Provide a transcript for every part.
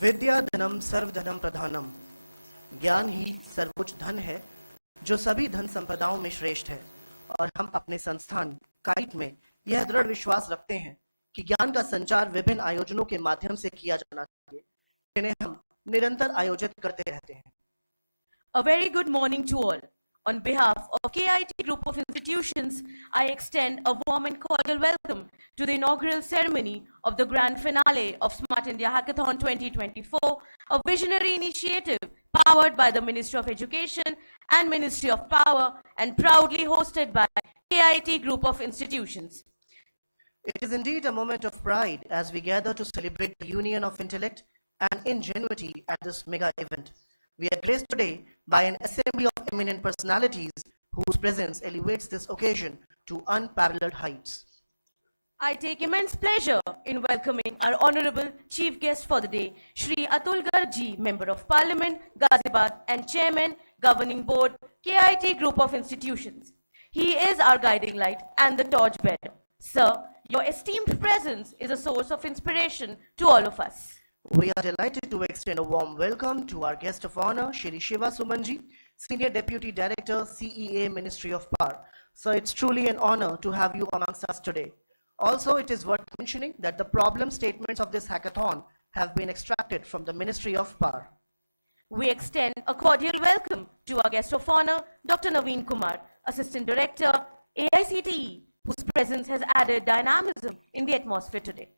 विद्या धनम सर्वधनम प्रधानम। ज्ञान ही सर्वोच्च धन है जो सभी धन संपदाओं में श्रेष्ठ है। और हम अपने संस्थान काइट में यह दृढ़ विश्वास रखते हैं कि ज्ञान का संचार विभिन्न आयोजनों के माध्यम से किया जाना चाहिए, जिन्हें हम निरंतर आयोजित करते रहते हैं। A very good morning to all. On behalf of KIT Group of Institutions, I extend a warm and cordial welcome to the inaugural ceremony of the grand finale of Smart India Hackathon 2024, a visionary initiative powered by the Ministry of Education and Ministry of Power and proudly hosted by KIT Group of Institutions. It is indeed a moment of pride as we gather to celebrate the union of intellect and ingenuity at this mega event. We are graced today by an assembly of eminent personalities whose presence elevates this occasion to unparalleled heights. I take immense pleasure in welcoming our honorable chief guest for the day, Shri Atul Garg ji, Member of Parliament, Ghaziabad and Chairman, Governing Board, KIT Group of Institutions. He is our guiding light and the torchbearer. Sir, your esteemed presence is a source of inspiration to all of us. We are delighted to extend a warm welcome to our guest of honor, Shri Shiva Sumanji, Senior Deputy Director, CEA, Ministry of Power. Sir, it's truly an honor to have you amongst us today. Also, it is worth mentioning that the problem statements of this hackathon have been extracted from the Ministry of Power. We extend a cordial welcome to our guest of honor, Dr. Naveen Kumar, Assistant Director, AICTE, whose presence has added dynamism in the atmosphere today.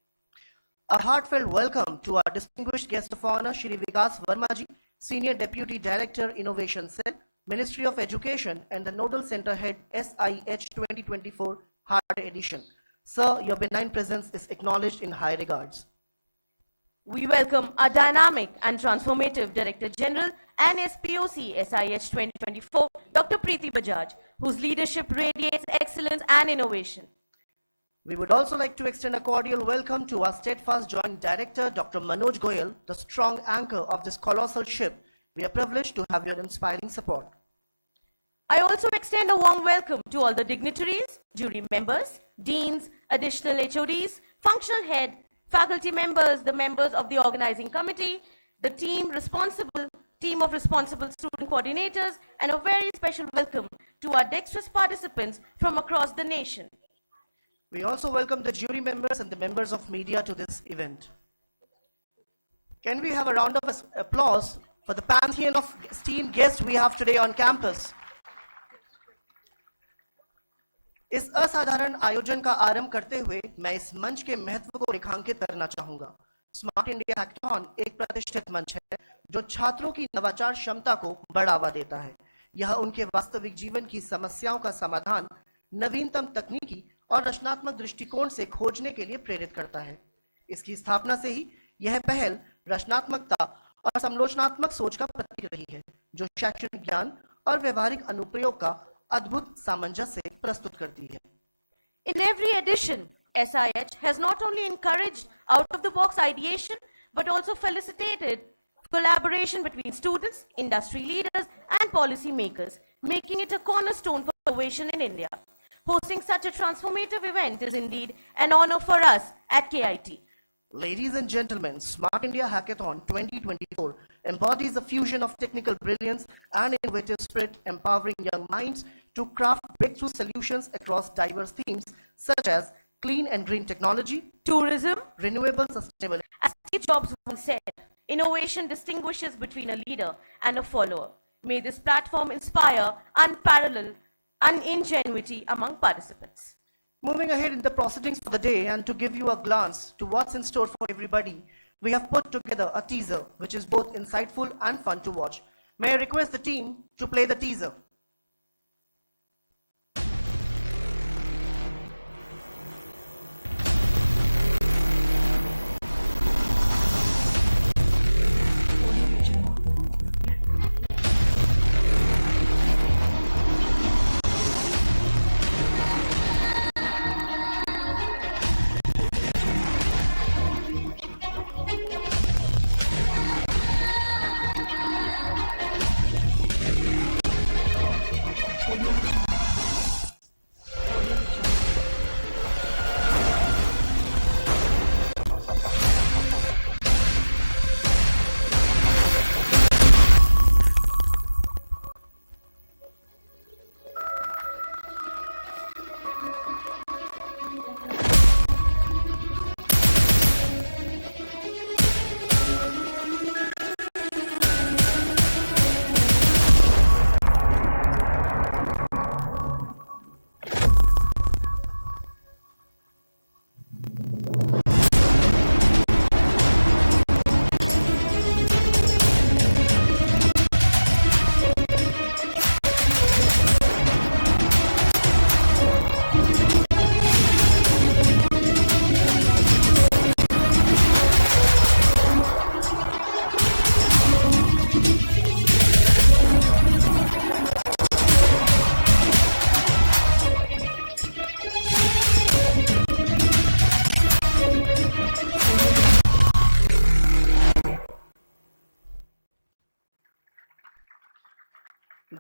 A heartfelt welcome to our distinguished guest of honor, Shri Vikas Verma ji, Senior Deputy Director, Innovation Cell, Ministry of Education and the Nodal Center Head, SIH 2024 Hard Edition. Sir, your benign presence is acknowledged in high regards. We welcome our dynamic and transformative Director General and SPOC SIH 2024, Dr. Preeti Bajaj, whose leadership radiates excellence and innovation. We would also like to extend a cordial welcome to our steadfast Joint Director, Dr. Manoj Goyal, the strong anchor of this colossal ship. We are privileged to have your inspiring support. I also extend a warm welcome to all the dignitaries, jury members, deans, additional HODs, functional head, faculty members, the members of the organizing committee, the team of responsible student coordinators, and a very special welcome to our dexterous participants from across the nation. We also welcome the jury members and the members of media to this event. Can we have a round of applause for the pantheon of esteemed guests we have today on campus? इस असाधारण आयोजन का आरंभ करते हुए मैं इस मंच के महत्व को रेखांकित करना चाहूंगा। स्मार्ट इंडिया हैकाथॉन एक प्रतिष्ठित मंच है जो छात्रों की नवाचार क्षमता को बढ़ावा देता है। यह उनके वास्तविक जीवन की समस्याओं का समाधान नवीनतम तकनीकी और रचनात्मक दृष्टिकोण से खोजने के लिए प्रेरित करता है। इसकी स्थापना से ही यह पहल रचनात्मकता और समालोचनात्मक सोच का प्रतीक रही है, जो शैक्षणिक ज्ञान और व्यवहारिक अनुप्रयोग का अद्भुत सामंजस्य प्रस्तुत करती है। In every edition, SIH has not only encouraged out-of-the-box ideation, but also facilitated collaboration between students, industry leaders, and policy makers, making it a cornerstone for innovation in India. Hosting such a transformative event is indeed an honor for us at KIT. Ladies and gentlemen, Smart India Hackathon 2024 embodies a fusion of technical brilliance and innovative spirit, empowering young minds to craft breakthrough solutions across diverse themes such as clean and green technology, tourism, renewable sustainability. As Steve Jobs once said, innovation distinguishes between a leader and a follower. May this platform inspire unparalleled ingenuity among participants. Moving ahead in the proceedings for the day and to give you a glance to what's in store for everybody, we have put together a teaser which is both insightful and fun to watch. May I request the team to play the teaser?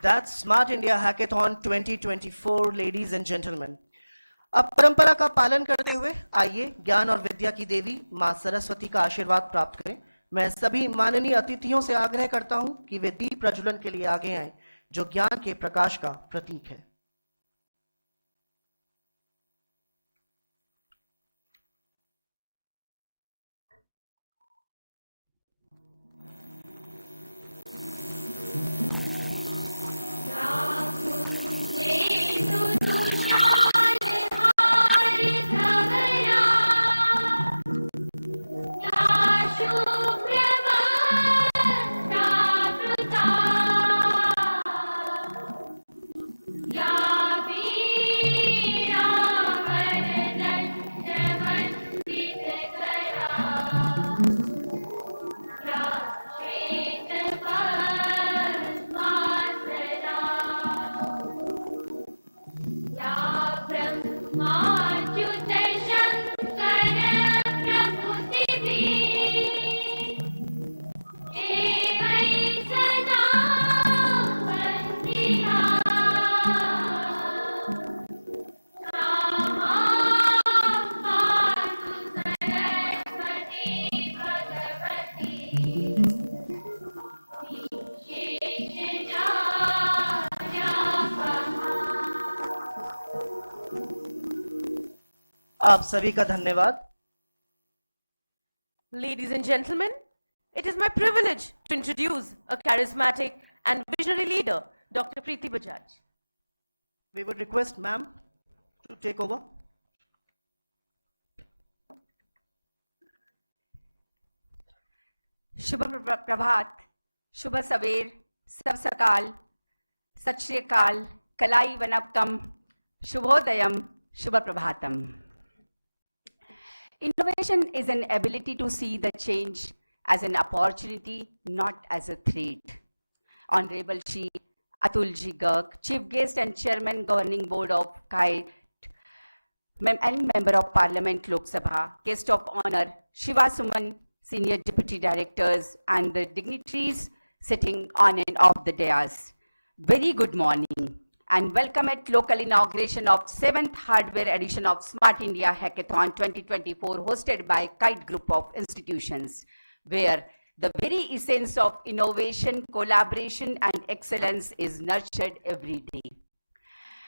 That's Smart India Hackathon 2024, ladies and gentlemen. अब परंपरा का पालन करते हुए आइए ज्ञान और विद्या की देवी मां सरस्वती का आशीर्वाद प्राप्त करें। मैं सभी माननीय अतिथियों से आग्रह करता हूं कि वे दीप प्रज्वलन के लिए आगे आएं, जो ज्ञान के प्रकाश का प्रतीक है। आप सभी का धन्यवाद। Ladies and gentlemen, it is my privilege to introduce a charismatic and visionary leader, Dr. Preeti Bajaj. We would request ma'am to take over. शुभ प्रभात, शुभ सवेर, सब सकाल, सत श्री अकाल, कलाई वनक्कम, शुभोदयम, शुभ Prabhatam. Innovation is an ability to see the change as an opportunity, not as a threat. Honorable Shri Atulji Garg, Chief Guest and Chairman Governing Board of KITE and Member of Parliament Lok Sabha, Guest of Honor Shiva Suman, Senior Deputy Directors and the dignitaries sitting on and off the dais. Very good morning and welcome at local inauguration of 7th hardware edition of Smart India Hackathon 2024 hosted by KITE Group of Institutions, where the very essence of innovation, collaboration and excellence is nurtured every day.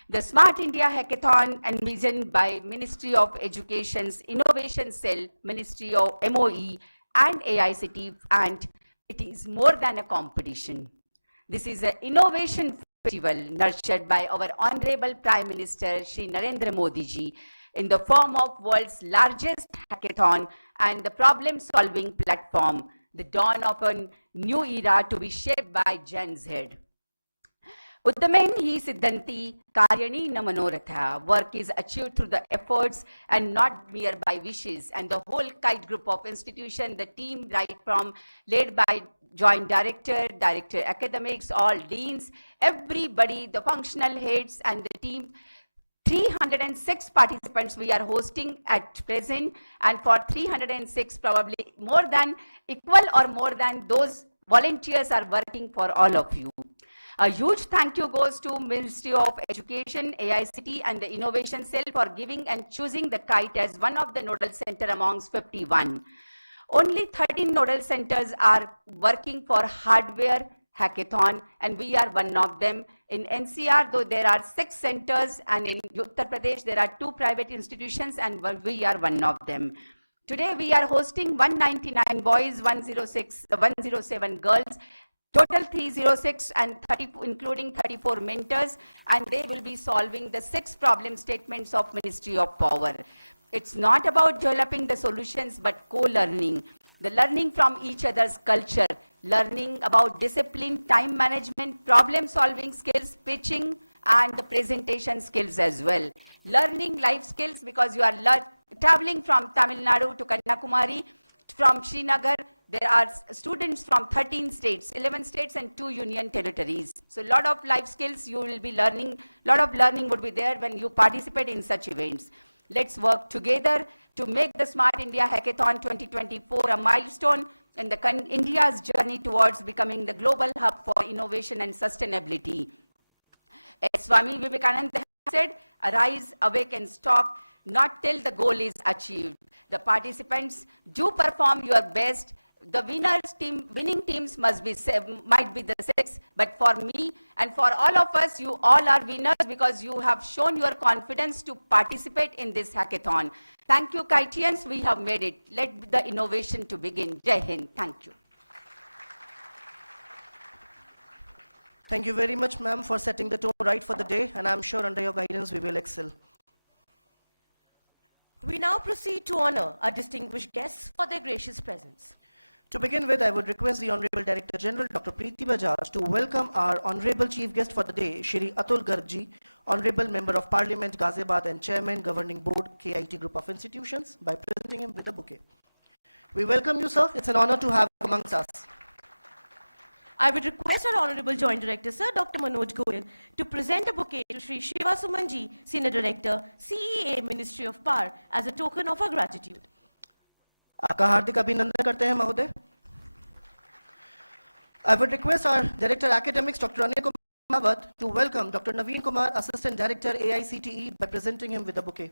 The Smart India Hackathon envisioned by Ministry of Education's Innovation Cell, Ministry of MOE and AICT, and it is more than a competition. This is an innovation festival nurtured by our Honorable Prime Minister Shri Narendra Modi ji in the form of world's largest hackathon and the problem-solving platform, the dawn of a new era to be shaped by Gen Z. Uddamain hi siddhanti karyani na manoratha. Work is achieved through the efforts and not mere by wishes. And the whole KITE Group of institution, the team right from led by Joint Director, Director Academics, all deans, everybody, the functional heads and the team, 306 participants we are hosting at present, and for 306 probably more than equal or more than those volunteers are working for all of you. A huge thank you goes to Ministry of Education, AICT and the Innovation Cell for giving and choosing the KITE as one of the nodal center amongst 51. Only 13 nodal centers are working for hardware hackathon and we are one of them. In NCR, though there are 6 centers, and in Uttar Pradesh there are 2 private institutions and we are one of them. Today we are hosting 199 boys, 107 girls, total 306 and 30, including 34 mentors, and they will be solving the 6 problem statements of Ministry of Power. It's not about developing the solutions, but co-learning. The learning from each other's culture, learning about discipline, time management, problem-solving skills, pitching, and the presentation skills as well. Learning life skills because you are traveling from Tamil Nadu to Kanyakumari, from Srinagar. There are students from 13 states, 11 states and 2 union territories. So a lot of life skills you will be learning, a lot of learning would be there when you participate in such events. Let's work together to make the Smart India Hackathon 2024 a milestone in India's journey towards becoming the global hub for innovation and sustainability. As Swami Vivekananda said, arise, awake and stop, not till the goal is achieved. The participants do perform your best. The winning teams might be the 6, but for me and for all of us, you all are winners because you have shown your confidence to participate in this hackathon. Thank you, Kaitians, we have made it. Let the innovation to begin. Jai Hind, thank you. Thank you very much, ma'am, for setting the tone right for the day, and I'm sure under your guidance we will excel. We now proceed to honor our distinguished guests for their gracious presence. To begin with, I would request the Honorable Director General, Dr. Preeti Bajaj, to welcome our Honorable Chief Guest for the day, Shri Atul Garg ji, Honorable Member of Parliament, Ghaziabad and Chairman, Governing Board, KIT Group of Institutions, by presenting him with a bouquet. We welcome you, sir. It's an honor to have you amongst us. I would request our Honorable Joint Director, Sir Dr. Manoj Goyal, to present a bouquet to Shri Shiva Sumanji, Senior Director, CEA, Ministry of Power, as a token of our gratitude. आपका हार्दिक अभिनंदन करते हैं महोदय. I would request our Director Academics, Dr. Anil Kumar Mawat, to welcome Dr. Naveen Kumar, Assistant Director, AICTE, by presenting him with a bouquet.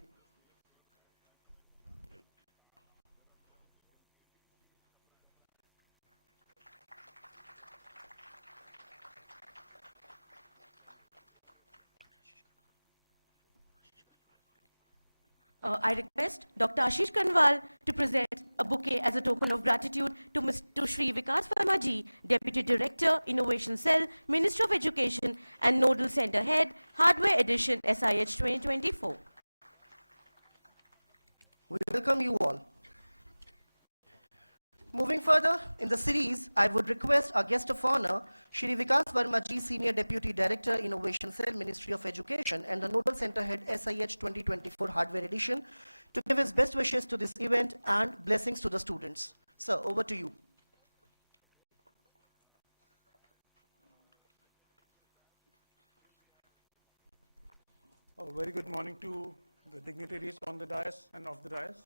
I request Dr. Ashish Kanwal to present a bouquet as a token of gratitude to Shri Vikas Verma ji, Deputy Director, Innovation Cell, Minister of Education and Nodal Center Head, Hardware Edition, SIH 2024. We welcome you all. Moving further in the series, I would request our guest of honor, Shri Vikas Verma ji, Senior Deputy Director, Innovation Cell, Ministry of Education, and the Nodal Center Head, SIH 2024 Hardware Edition, to give his best wishes to this event and blessings to the students. Sir, over to you. A very good morning to the dignitaries on the dais and off the dais,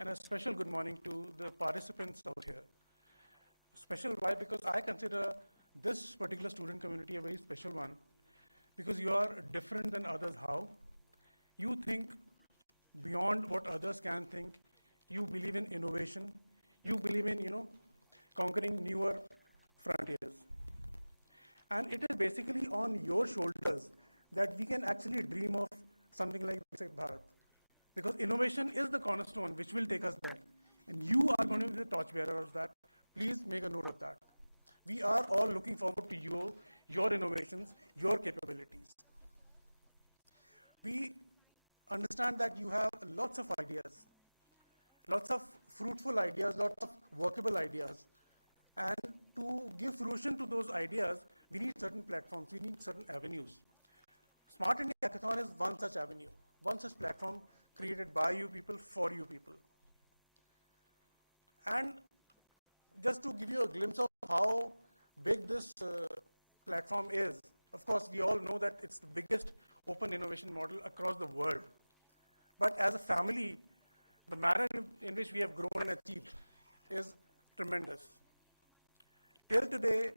and a special good morning to the participants out here. Special why? Because I consider this particular student community a very special one, because you are different than others. How? You think beyond what others can think. You believe in innovation. You believe in, conquering newer frontiers. And it is basically on your shoulders that we can actually dream of something like Viksit Bharat. Because innovation is the cornerstone which will take us there. And you are going to be the torchbearer of that. Please make a note of that. We are all looking forward to your innovations, your capabilities. We understand that you have lots of ideas, lots of fruitful ideas, lots of workable ideas. And to give fruition to those ideas, we need certain platforms, we need certain avenues. Smart India Hackathon is one such avenue, one such platform created by you people, for you people. And just to give you a glimpse of how big this platform is, of course, we all know that it's the biggest open innovation model across the world. But as a family, the manner in which we have grown and achieved is tremendous. Till today,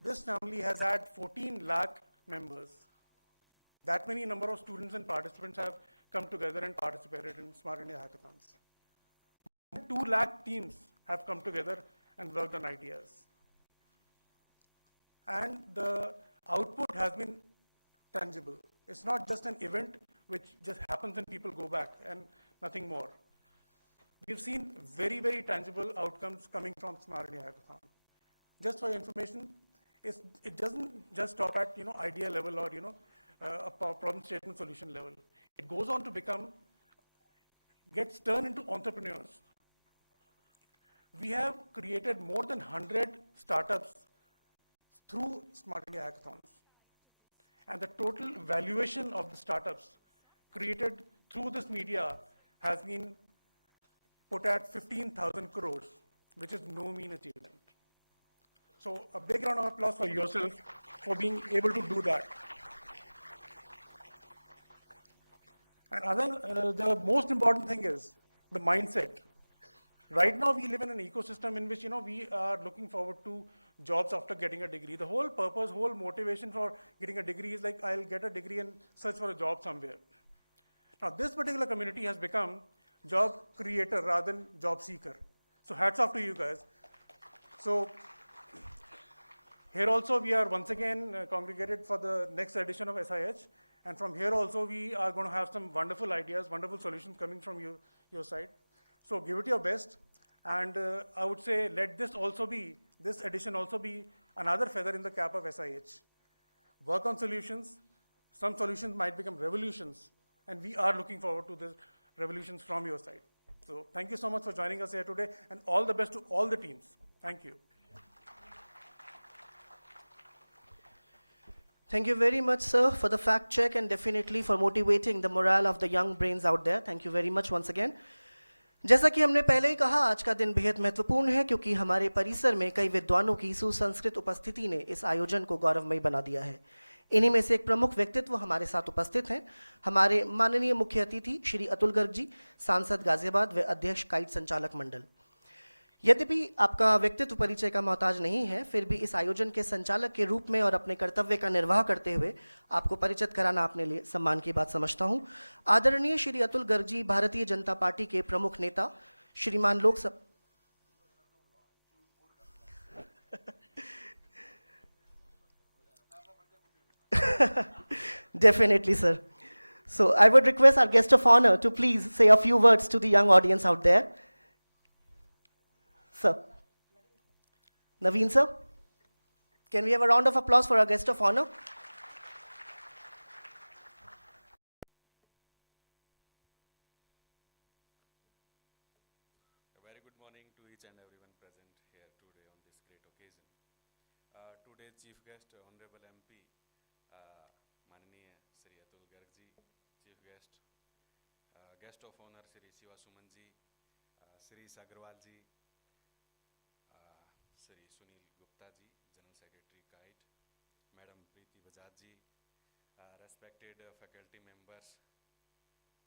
this family has had 14 lakh members. That many number of students and participants have come together and participated in Smart India Hackathons. 2 lakh teams have come together and worked on ideas. And the output has been tangible. It's not just an event which just happens and people go back and nothing more. We've seen very, very tangible outcomes coming from Smart India Hackathon. Just for your information, it doesn't just stop at idea level or a problem statement solution level. It goes on to gets turned into entrepreneurs. We have created more than 100 startups through Smart India Hackathons. And the total valuation of the startups created through this media has been put at 15,000 crores, which is no mean achievement. So a big round of applause for yourself for being able to do that. And the most important thing is the mindset. Right now, we live in an ecosystem in which, we are looking forward to jobs after getting a degree. The whole purpose, whole motivation for getting a degree is like, I'll get a degree and search for a job somewhere. Now, this particular community has become job creator rather than job seeker. So hats off to you guys. So here also we are once again congregated for the next edition of SIH. And from here also we are going to have some wonderful ideas, wonderful solutions coming from your side. So give it your best. And I would say let this edition also be another feather in the cap of SIH. Work on solutions. Some solutions might become revolutions. And we are looking forward to the revolutions from your side. So thank you so much for joining us here today, and all the best to all the teams. Thank you. Thank you very much, sir, for the fact check and definitely for motivating the morale of the young brains out there. Thank you very much once again. जैसा कि हमने पहले ही कहा, आज का दिन बेहद महत्वपूर्ण है क्योंकि हमारे परिसर में कई विद्वानों की सुसंस्कृत उपस्थिति ने इस आयोजन को गौरवमयी बना दिया है। इन्हीं में से एक प्रमुख व्यक्तित्व हमारे साथ उपस्थित हैं, हमारे माननीय मुख्य अतिथि श्री अतुल गर्ग जी, सांसद गाजियाबाद व अध्यक्ष काइट संचालक मंडल। यद्यपि आपका व्यक्तित्व परिचय का मोहताज नहीं है, फिर भी इस आयोजन के संचालक के रूप में और अपने कर्तव्य का निर्वाह करते हुए आपको परिचित कराना अपने लिए सम्मान की बात समझता हूं। आदरणीय श्री अतुल गर्ग जी भारतीय जनता पार्टी के प्रमुख नेता, श्रीमान Lok Sabha Definitely, sir. So I would request our guest of honor to please say a few words to the young audience out there. Sir. Naveen, sir. Can we have a round of applause for our guest of honor? A very good morning to each and everyone present here today on this great occasion. Today's chief guest, Honorable MP, Mananiya Sri Atul Garg ji, chief guest, guest of honor Sri Shiva Suman ji, Sri Sagarwal ji, Sri Sunil Gupta ji, General Secretary KITE, Madam Preeti Bajaj ji, respected faculty members,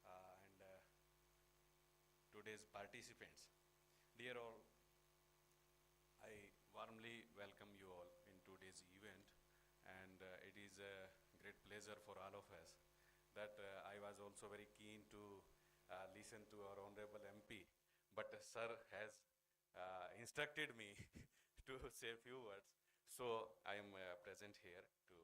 and today's participants. Dear all, I warmly welcome you all in today's event, and it is a great pleasure for all of us that I was also very keen to listen to our Honorable MP, but Sir has instructed me to say a few words, so I am present here to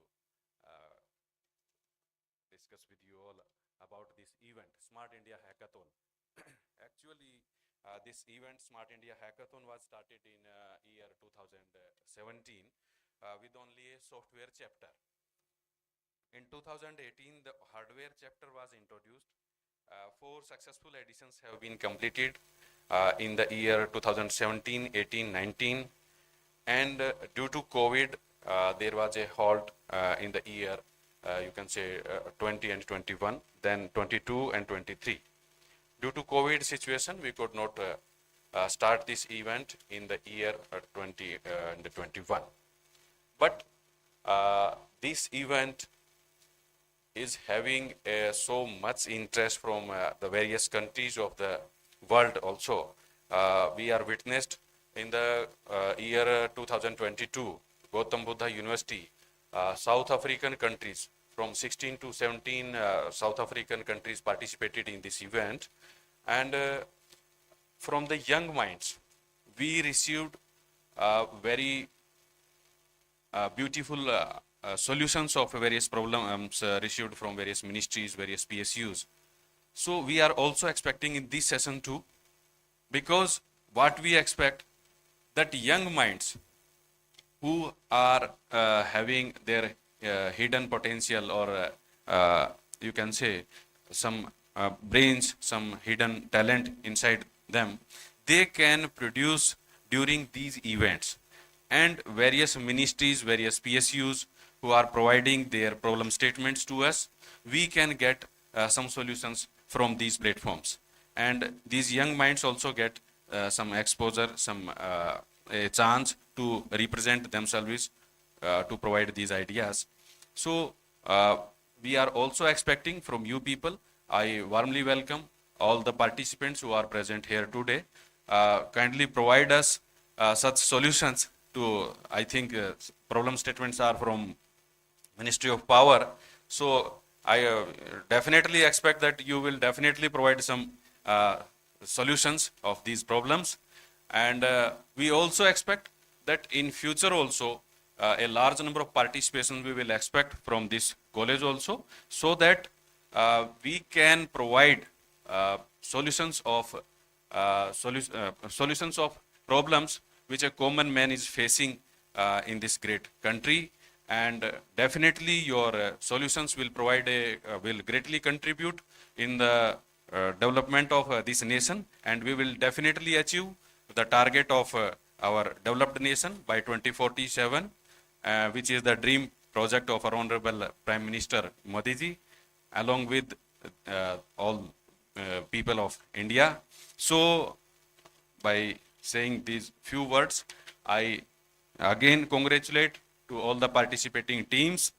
discuss with you all about this event, Smart India Hackathon. Actually, this event, Smart India Hackathon, was started in year 2017 with only a software chapter. In 2018, the hardware chapter was introduced. 4 successful editions have been completed in the year 2017, 18, 19. And due to COVID, there was a halt in the year, you can say 20 and 21, then 22 and 23. Due to COVID situation, we could not start this event in the year 20 and 21. But this event is having so much interest from the various countries of the world also. We are witnessed in the year 2022, Gautam Buddha University, South African countries, from 16 to 17 South African countries participated in this event. And from the young minds, we received very beautiful solutions of various problems received from various ministries, various PSUs. So we are also expecting in this session too, because what we expect that young minds who are having their hidden potential, or you can say some brains, some hidden talent inside them, they can produce during these events. And various ministries, various PSUs who are providing their problem statements to us, we can get some solutions from these platforms. And these young minds also get some exposure, some a chance to represent themselves to provide these ideas. So we are also expecting from you people. I warmly welcome all the participants who are present here today. kindly provide us such solutions to, I think problem statements are from Ministry of Power. So I definitely expect that you will definitely provide some solutions of these problems. And we also expect that in future also a large number of participation we will expect from this college also, so that we can provide solutions of problems which a common man is facing in this great country. And definitely your solutions will provide will greatly contribute in the development of this nation, and we will definitely achieve the target of our developed nation by 2047, which is the dream project of our Honorable Prime Minister Modi ji, along with all people of India. So by saying these few words, I again congratulate to all the participating teams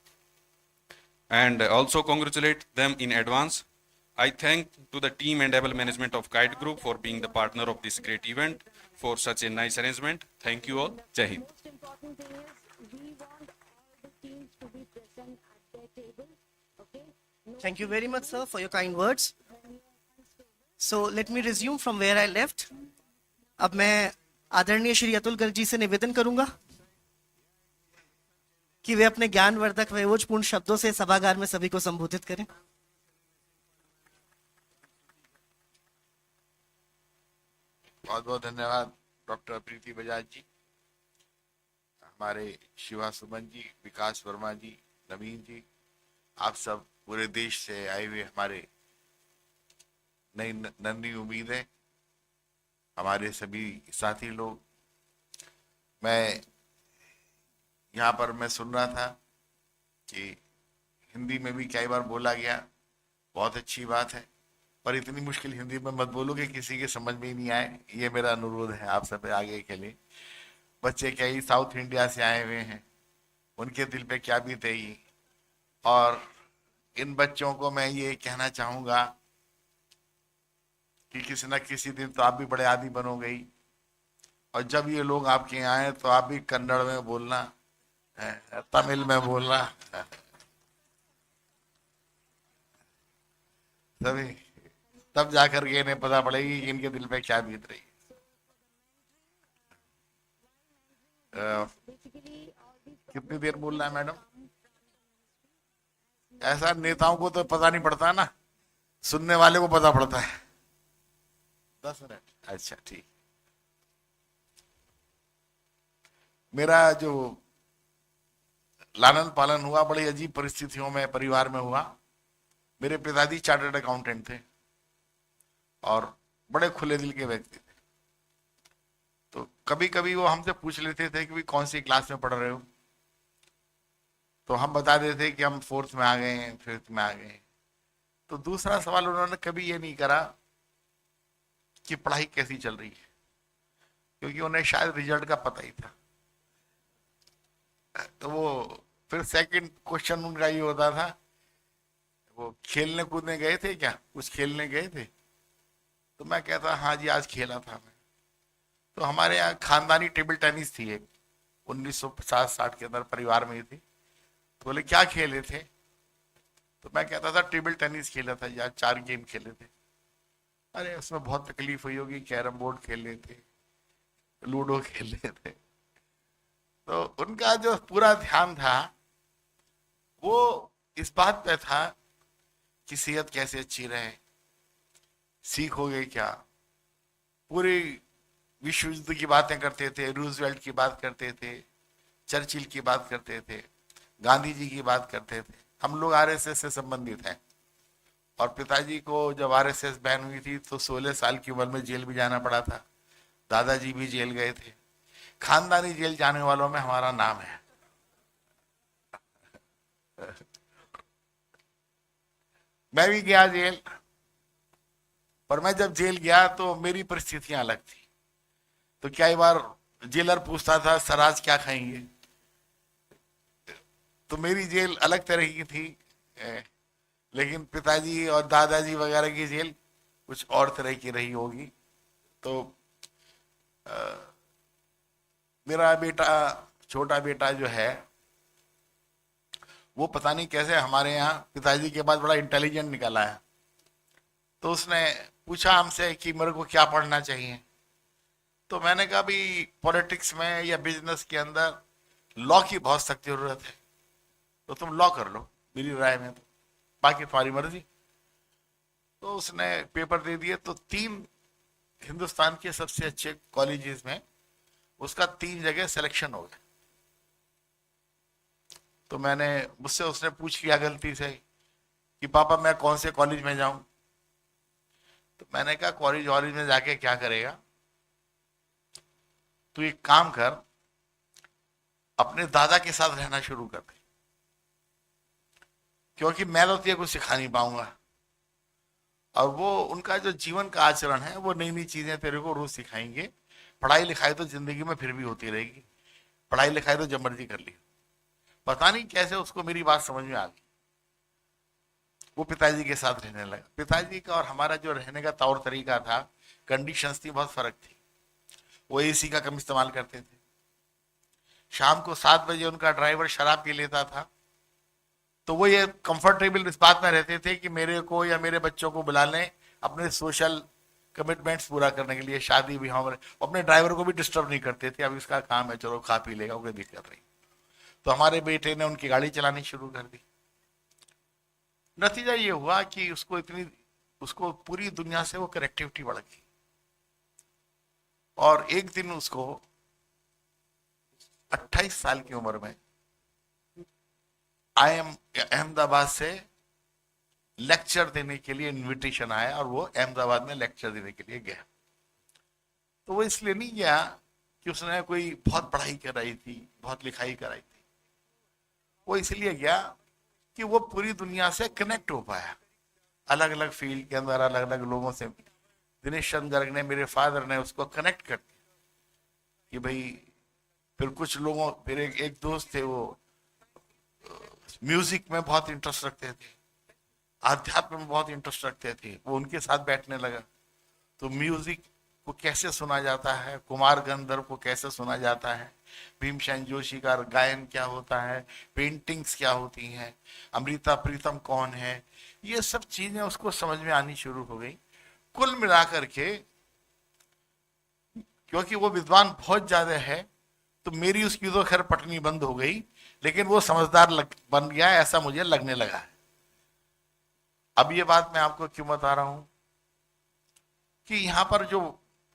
and also congratulate them in advance. I thank to the team and able management of Kite Group for being the partner of this great event for such a nice arrangement. Thank you all. Jai Hind. Most important thing is we want all the teams to be present at their table. Okay? Thank you very much, sir, for your kind words. So let me resume from where I left. अब मैं आदरणीय श्री अतुल गर्ग जी से निवेदन करूंगा कि वे अपने ज्ञानवर्धक वैभवपूर्ण शब्दों से सभागार में सभी को संबोधित करें। बहुत बहुत धन्यवाद डॉक्टर प्रीति बजाज जी, हमारे शिवा सुमन जी, विकास वर्मा जी, नवीन जी, आप सब पूरे देश से आए हुए हमारे नई नन्ही उम्मीदें, हमारे सभी साथी लोग। मैं यहाँ पर मैं सुन रहा था कि हिंदी में भी कई बार बोला गया, बहुत अच्छी बात है, पर इतनी मुश्किल हिंदी में मत बोलो कि किसी के समझ में ही नहीं आए। ये मेरा अनुरोध है आप सब आगे के लिए। बच्चे कई साउथ इंडिया से आए हुए हैं, उनके दिल पे क्या बीतेगी, और इन बच्चों को मैं ये कहना चाहूँगा कि किसी न किसी दिन तो आप भी बड़े आदमी बनोगे ही, और जब ये लोग आपके यहाँ आए तो आप भी कन्नड़ में बोलना, तमिल में बोलना, सभी, तब जाकर के इन्हें पता पड़ेगी कि इनके दिल पे क्या बीत रही है। कितनी देर बोलना है मैडम? ऐसा नेताओं को तो पता नहीं पड़ता ना, सुनने वाले को पता पड़ता है। 10 मिनट, अच्छा ठीक। मेरा जो लालन पालन हुआ बड़ी अजीब परिस्थितियों में परिवार में हुआ। मेरे पिताजी चार्टर्ड अकाउंटेंट थे और बड़े खुले दिल के व्यक्ति थे। तो कभी कभी वो हमसे पूछ लेते थे कि कौन सी क्लास में पढ़ रहे हो, तो हम बता देते थे कि हम 4th में आ गए हैं, 5th में आ गए हैं। तो दूसरा सवाल उन्होंने कभी ये नहीं करा कि पढ़ाई कैसी चल रही है, क्योंकि उन्हें शायद रिजल्ट का पता ही था। तो वो फिर सेकंड क्वेश्चन उनका ये होता था, वो खेलने कूदने गए थे क्या, कुछ खेलने गए थे? तो मैं कहता हाँ जी आज खेला था मैं। तो हमारे यहाँ खानदानी टेबल टेनिस थी एक, 1950-60 के अंदर परिवार में ही थी। तो बोले क्या खेले थे? तो मैं कहता था टेबल टेनिस खेला था यार, 4 गेम खेले थे। अरे उसमें बहुत तकलीफ हुई होगी, कैरम बोर्ड खेले थे, लूडो खेले थे। तो उनका जो पूरा ध्यान था वो इस बात पे था कि सेहत कैसे अच्छी रहे, सीखोगे क्या। पूरी विश्व युद्ध की बातें करते थे, रूजवेल्ट की बात करते थे, चर्चिल की बात करते थे, गांधी जी की बात करते थे। हम लोग आरएसएस से संबंधित हैं, और पिताजी को जब आरएसएस बैन हुई थी तो 16 साल की उम्र में जेल भी जाना पड़ा था। दादाजी भी जेल गए थे। खानदानी जेल जाने वालों में हमारा नाम है। मैं भी गया जेल, पर मैं जब जेल गया तो मेरी परिस्थितियां अलग थी। तो कई बार जेलर पूछता था सर आज क्या खाएंगे, तो मेरी जेल अलग तरह की थी, लेकिन पिताजी और दादाजी वगैरह की जेल कुछ और तरह की रही होगी। तो मेरा बेटा, छोटा बेटा जो है, वो पता नहीं कैसे हमारे यहाँ पिताजी के बाद बड़ा इंटेलिजेंट निकला है। तो उसने पूछा हमसे कि मेरे को क्या पढ़ना चाहिए। तो मैंने कहा भी पॉलिटिक्स में या बिजनेस के अंदर लॉ की बहुत सख्त जरूरत है, तो तुम लॉ कर लो मेरी राय में, तो बाकी तुम्हारी मर्जी। तो उसने पेपर दे दिए, तो 3 हिंदुस्तान के सबसे अच्छे कॉलेजेस में उसका 3 जगह सिलेक्शन हो गया। तो मुझसे उसने पूछ लिया गलती से कि पापा मैं कौन से कॉलेज में जाऊं। तो मैंने कहा कॉलेज में जाके क्या करेगा, तू एक काम कर, अपने दादा के साथ रहना शुरू कर दे, क्योंकि मैं तो तुझे कुछ सिखा नहीं पाऊंगा, और वो उनका जो जीवन का आचरण है वो नई नई चीजें तेरे को रोज सिखाएंगे। पढ़ाई लिखाई तो जिंदगी में फिर भी होती रहेगी, पढ़ाई लिखाई तो जब मर्जी कर ली। पता नहीं कैसे उसको मेरी बात समझ में आ गई, वो पिताजी के साथ रहने लगा। पिताजी का और हमारा जो रहने का तौर तरीका था, कंडीशंस थी, बहुत फर्क थी। वो एसी का कम इस्तेमाल करते थे, शाम को 7 बजे उनका ड्राइवर शराब पी लेता था, तो वो ये कंफर्टेबल इस बात में रहते थे कि मेरे को या मेरे बच्चों को बुला लें अपने सोशल कमिटमेंट्स पूरा करने के लिए, शादी विवाह में। अपने ड्राइवर को भी डिस्टर्ब नहीं करते थे, अब इसका काम है, चलो खा पी लेगा, कोई दिक्कत नहीं। तो हमारे बेटे ने उनकी गाड़ी चलानी शुरू कर दी। नतीजा ये हुआ कि उसको पूरी दुनिया से वो कनेक्टिविटी बढ़ गई, और एक दिन उसको 28 साल की उम्र में अहमदाबाद से लेक्चर देने के लिए इनविटेशन आया, और वो अहमदाबाद में लेक्चर देने के लिए गया। तो वो इसलिए नहीं गया कि उसने कोई बहुत पढ़ाई कराई थी, बहुत लिखाई कराई थी, वो इसलिए गया कि वो पूरी दुनिया से कनेक्ट हो पाया, अलग अलग फील्ड के अंदर अलग अलग लोगों से। दिनेश चंद्र गर्ग ने, मेरे फादर ने उसको कनेक्ट कर दिया कि भाई, फिर कुछ लोगों, फिर एक दोस्त थे, वो म्यूजिक में बहुत इंटरेस्ट रखते थे, आध्यात्म में बहुत इंटरेस्ट रखते थे, वो उनके साथ बैठने लगा। तो म्यूजिक को कैसे सुना जाता है, कुमार गंधर्व को कैसे सुना जाता है, भीमसेन जोशी का गायन क्या होता है, पेंटिंग्स क्या होती हैं, अमृता प्रीतम कौन है, ये सब चीजें उसको समझ में आनी शुरू हो गई। कुल मिलाकर के, क्योंकि वो विद्वान बहुत ज्यादा है, तो मेरी उसकी तो खैर पटनी बंद हो गई, लेकिन वो समझदार बन गया, ऐसा मुझे लगने लगा है। अब ये बात मैं आपको क्यों बता रहा हूं कि यहां पर जो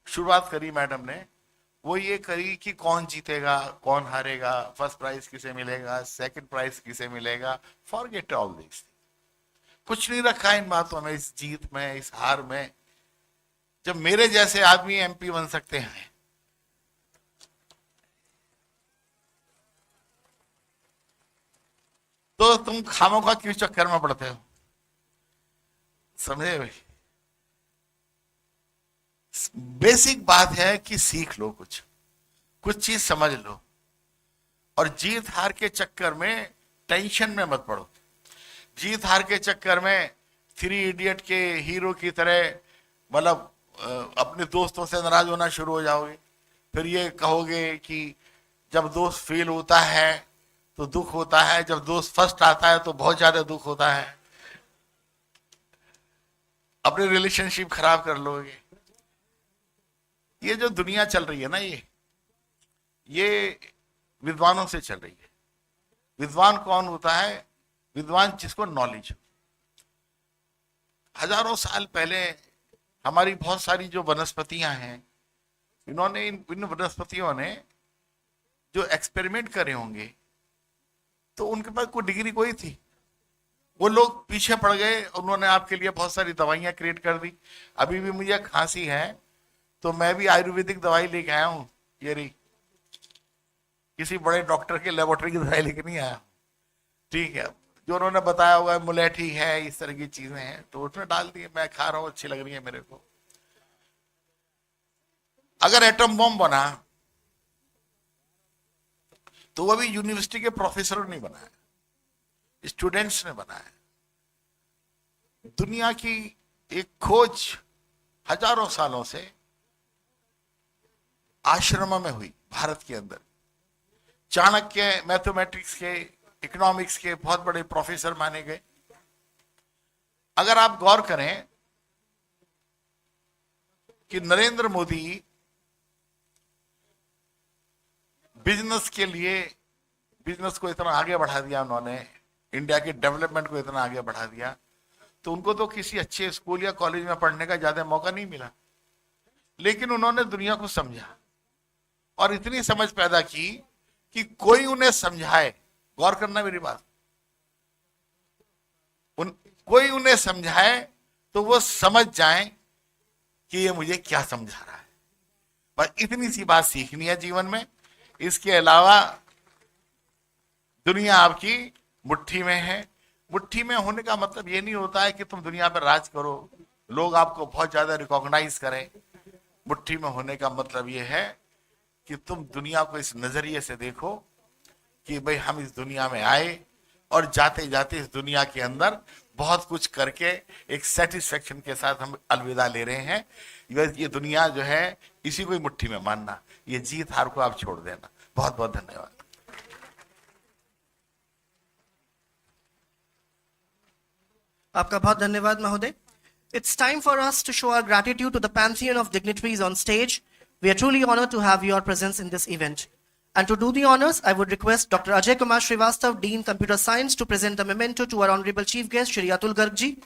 शुरुआत करी मैडम ने, वो ये करी कि कौन जीतेगा, कौन हारेगा, फर्स्ट प्राइज किसे मिलेगा, सेकंड प्राइज किसे मिलेगा। फॉरगेट ऑल दिस, कुछ नहीं रखा इन बातों में, इस जीत में, इस हार में। जब मेरे जैसे आदमी एमपी बन सकते हैं, तो तुम खामोखा क्यों चक्कर में पड़ते हो? समझे भाई? बेसिक बात है कि सीख लो, कुछ चीज समझ लो, और जीत हार के चक्कर में टेंशन में मत पड़ो। जीत हार के चक्कर में 3 इडियट के हीरो की तरह, मतलब अपने दोस्तों से नाराज होना शुरू हो जाओगे। फिर ये कहोगे कि जब दोस्त फेल होता है तो दुख होता है, जब दोस्त फर्स्ट आता है तो बहुत ज्यादा दुख होता है। अपने रिलेशनशिप खराब कर लोगे। ये जो दुनिया चल रही है ना, ये विद्वानों से चल रही है। विद्वान कौन होता है? विद्वान जिसको नॉलेज हो। हजारों साल पहले हमारी बहुत सारी जो वनस्पतियां हैं, इन वनस्पतियों ने जो एक्सपेरिमेंट करे होंगे, तो उनके पास कोई डिग्री कोई थी? वो लोग पीछे पड़ गए, उन्होंने आपके लिए बहुत सारी दवाइयां क्रिएट कर दी। अभी भी मुझे खांसी है तो मैं भी आयुर्वेदिक दवाई लेके आया हूं, ये रही, किसी बड़े डॉक्टर के लेबोरेटरी की दवाई लेके नहीं आया, ठीक है। जो उन्होंने बताया होगा मुलेठी है, इस तरह की चीजें हैं, तो उसमें डाल दिए, मैं खा रहा हूं, अच्छी लग रही है मेरे को। अगर एटम बम बना तो वो भी यूनिवर्सिटी के प्रोफेसर ने बनाया, स्टूडेंट्स ने बनाया। दुनिया की एक खोज हजारों सालों से आश्रम में हुई भारत के अंदर। चाणक्य मैथमेटिक्स के, इकोनॉमिक्स के बहुत बड़े प्रोफेसर माने गए। अगर आप गौर करें कि नरेंद्र मोदी बिजनेस के लिए, बिजनेस को इतना आगे बढ़ा दिया उन्होंने, इंडिया के डेवलपमेंट को इतना आगे बढ़ा दिया, तो उनको तो किसी अच्छे स्कूल या कॉलेज में पढ़ने का ज्यादा मौका नहीं मिला, लेकिन उन्होंने दुनिया को समझा और इतनी समझ पैदा की कि कोई उन्हें समझाए। गौर करना मेरी बात, कोई उन्हें समझाए तो वो समझ जाए कि ये मुझे क्या समझा रहा है। बस इतनी सी बात सीखनी है जीवन में। इसके अलावा दुनिया आपकी मुट्ठी में है। मुट्ठी में होने का मतलब ये नहीं होता है कि तुम दुनिया पर राज करो, लोग आपको बहुत ज्यादा रिकॉग्नाइज करें। मुट्ठी में होने का मतलब ये है कि तुम दुनिया को इस नजरिए से देखो कि भाई हम इस दुनिया में आए और जाते जाते इस दुनिया के अंदर बहुत कुछ करके एक सेटिस्फेक्शन के साथ हम अलविदा ले रहे हैं। ये दुनिया जो है इसी को ही मुट्ठी में मानना, ये जीत हार को आप छोड़ देना। बहुत बहुत धन्यवाद। आपका बहुत धन्यवाद महोदय। It's time for us to show our gratitude to the pantheon of dignitaries on stage. We are truly honored to have your presence in this event. And to do the honors, I would request Dr. Ajay Kumar Srivastav, Dean Computer Science, to present the memento to our Honorable Chief Guest, Shri Atul Garg ji.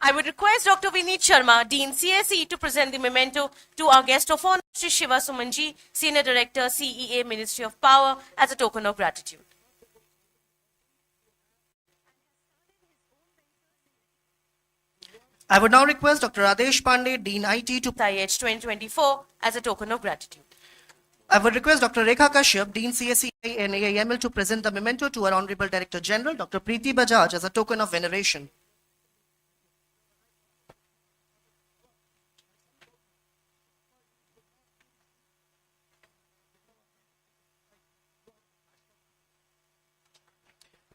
I would request Dr. Vineet Sharma, Dean CSE, to present the memento to our guest of honor, Shri Shiva Sumanji, Senior Director, CEA, Ministry of Power, as a token of gratitude. I would now request Dr. Adesh Pandey, Dean IT, to IH 2024, as a token of gratitude. I would request Dr. Rekha Kashyap, Dean CSE and AIML, to present the memento to our Honorable Director General, Dr. Preeti Bajaj, as a token of veneration.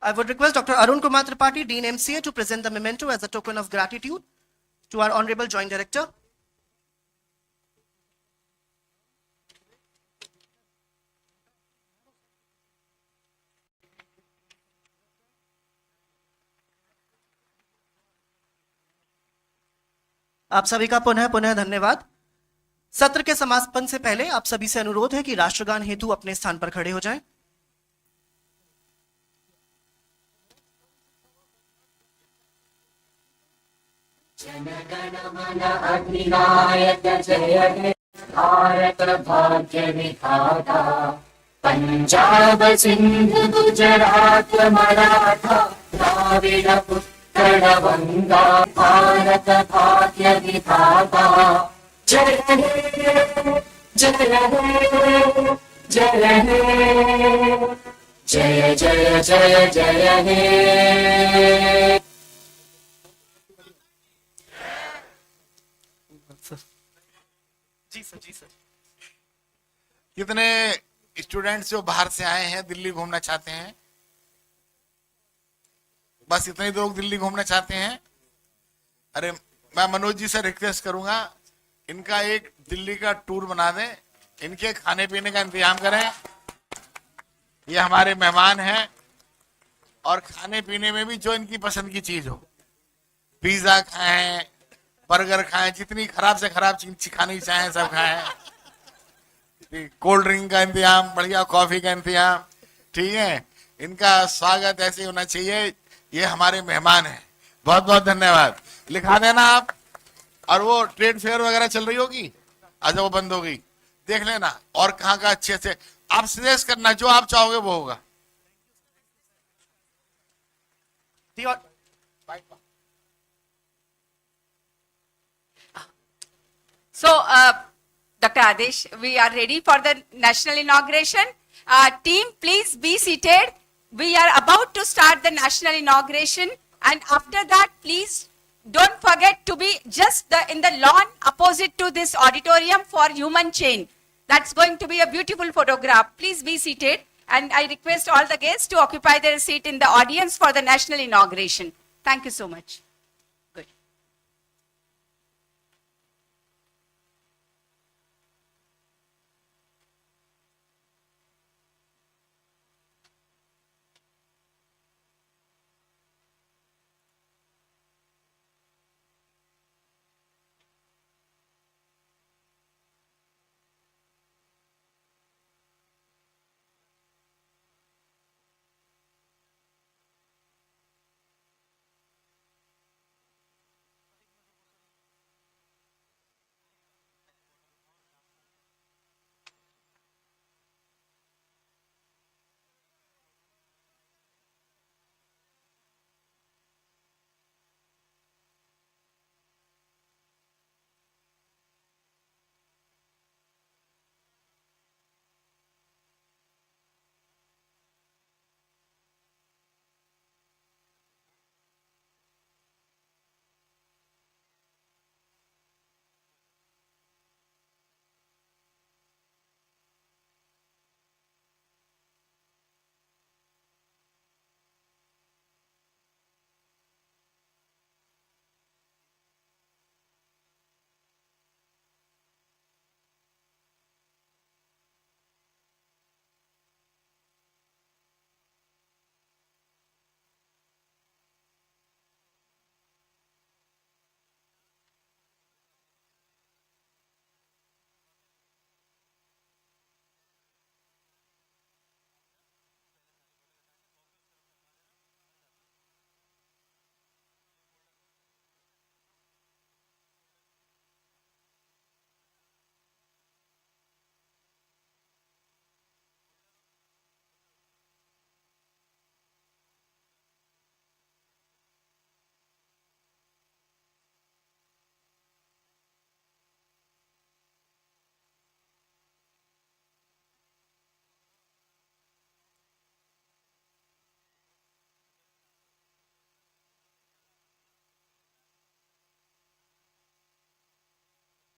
I would request Dr. Arun Kumar Tripathi, Dean MCA, to present the memento as a token of gratitude to our Honorable Joint Director. आप सभी का पुनः पुनः धन्यवाद। सत्र के समापन से पहले आप सभी से अनुरोध है कि राष्ट्रगान हेतु अपने स्थान पर खड़े हो जाएं। जनगण मन अधिनायक जय हे भारत भाग्य विधाता, पंजाब सिंध गुजरात मराठा द्राविड उत्कल गंगा, भारत भाग्य विधाता। जय हे जय हे जय हे जय जय जय जय हे। जी सर, जी सर। कितने स्टूडेंट्स जो बाहर से आए हैं, दिल्ली घूमना चाहते हैं? बस इतने ही लोग दिल्ली घूमना चाहते हैं? अरे मैं मनोज जी से रिक्वेस्ट करूंगा, इनका एक दिल्ली का टूर बना दें, इनके खाने पीने का इंतजाम करें। ये हमारे मेहमान हैं और खाने पीने में भी जो इनकी पसंद की चीज हो, पिज्जा खाएं, बर्गर खाएं, जितनी खराब से खराब चीज खानी चाहें सब खाएं। कोल्ड ड्रिंक का इंतजाम, बढ़िया कॉफी का इंतजाम, ठीक है। इनका स्वागत ऐसे होना चाहिए। ये हमारे मेहमान हैं। बहुत बहुत धन्यवाद। लिखा देना आप। और वो ट्रेड फेयर वगैरह चल रही होगी, आज वो बंद हो गई, देख लेना और कहाँ का अच्छे से आप सजेस्ट करना, जो आप चाहोगे वो होगा। So, Dr. Adesh, we are ready for the national inauguration. Team, please be seated. We are about to start the national inauguration, and after that, please don't forget to be just in the lawn opposite to this auditorium for human chain. That's going to be a beautiful photograph. Please be seated, and I request all the guests to occupy their seat in the audience for the national inauguration. Thank you so much.